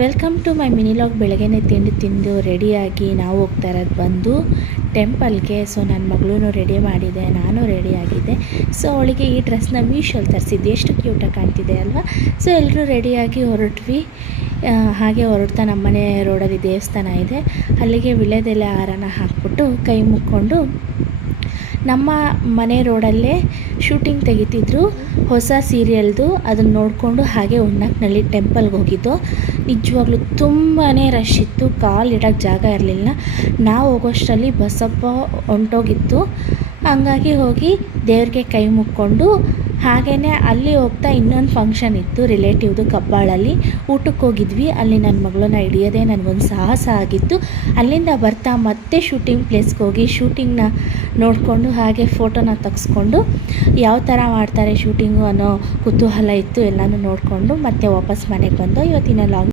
Welcome to my ಮಿನಿಲಾಗ್. ಬೆಳಗ್ಗೆನೇ ತಿಂದು ರೆಡಿಯಾಗಿ ನಾವು ಹೋಗ್ತಾ ಇರೋದು ಬಂದು ಟೆಂಪಲ್ಗೆ. ಸೊ ನನ್ನ ಮಗಳೂ ರೆಡಿ ಮಾಡಿದೆ, ನಾನು ರೆಡಿಯಾಗಿದ್ದೆ. ಸೊ ಅವಳಿಗೆ ಈ ಡ್ರೆಸ್ನ ಮೀಶೋಲ್ಲಿ ತರಿಸಿದ್ದೆ, ಎಷ್ಟು ಕ್ಯೂಟಾಗಿ ಕಾಣ್ತಿದೆ ಅಲ್ವಾ. ಸೊ ಎಲ್ಲರೂ ರೆಡಿಯಾಗಿ ಹೊರಟ್ವಿ. ಹಾಗೆ ಹೊರಡ್ತಾ ನಮ್ಮನೆ ರೋಡಲ್ಲಿ ದೇವಸ್ಥಾನ ಇದೆ, ಅಲ್ಲಿಗೆ ವಿಳ್ಯದೆಲೆ ಹಾರನ ಹಾಕ್ಬಿಟ್ಟು ಕೈ ಮುಕ್ಕೊಂಡು ನಮ್ಮ ಮನೆ ರೋಡಲ್ಲೇ ಶೂಟಿಂಗ್ ತೆಗಿತಿದ್ರು ಹೊಸ ಸೀರಿಯಲ್ದು. ಅದನ್ನು ನೋಡಿಕೊಂಡು ಹಾಗೆ ಉಣ್ಣಕ್ನಲ್ಲಿ ಟೆಂಪಲ್ಗೆ ಹೋಗಿದ್ದು. ನಿಜವಾಗ್ಲೂ ತುಂಬಾ ರಶ್ ಇತ್ತು, ಕಾಲು ಇಡೋಕ್ಕೆ ಜಾಗ ಇರಲಿಲ್ಲ. ನಾವು ಹೋಗೋಷ್ಟರಲ್ಲಿ ಬಸ್ಸಪ್ಪ ಹೊಂಟೋಗಿತ್ತು. ಹಂಗಾಗಿ ಹೋಗಿ ದೇವ್ರಿಗೆ ಕೈ ಮುಕ್ಕೊಂಡು ಹಾಗೆಯೇ ಅಲ್ಲಿ ಹೋಗ್ತಾ ಇನ್ನೊಂದು ಫಂಕ್ಷನ್ ಇತ್ತು ರಿಲೇಟಿವ್ದು ಕಬ್ಬಾಳಲ್ಲಿ. ಊಟಕ್ಕೆ ಹೋಗಿದ್ವಿ. ಅಲ್ಲಿ ನನ್ನ ಮಗಳನ್ನ ಹಿಡಿಯೋದೇ ನನಗೊಂದು ಸಾಹಸ ಆಗಿತ್ತು. ಅಲ್ಲಿಂದ ಬರ್ತಾ ಮತ್ತೆ ಶೂಟಿಂಗ್ ಪ್ಲೇಸ್ಗೆ ಹೋಗಿ ಶೂಟಿಂಗ್ನ ನೋಡಿಕೊಂಡು ಹಾಗೆ ಫೋಟೋನ ತೆಗೆಸ್ಕೊಂಡು ಯಾವ ಥರ ಮಾಡ್ತಾರೆ ಶೂಟಿಂಗು ಅನ್ನೋ ಕುತೂಹಲ ಇತ್ತು. ಎಲ್ಲನೂ ನೋಡಿಕೊಂಡು ಮತ್ತೆ ವಾಪಸ್ ಮನೆಗೆ ಬಂದು ಇವತ್ತಿನ ಲಾಗ್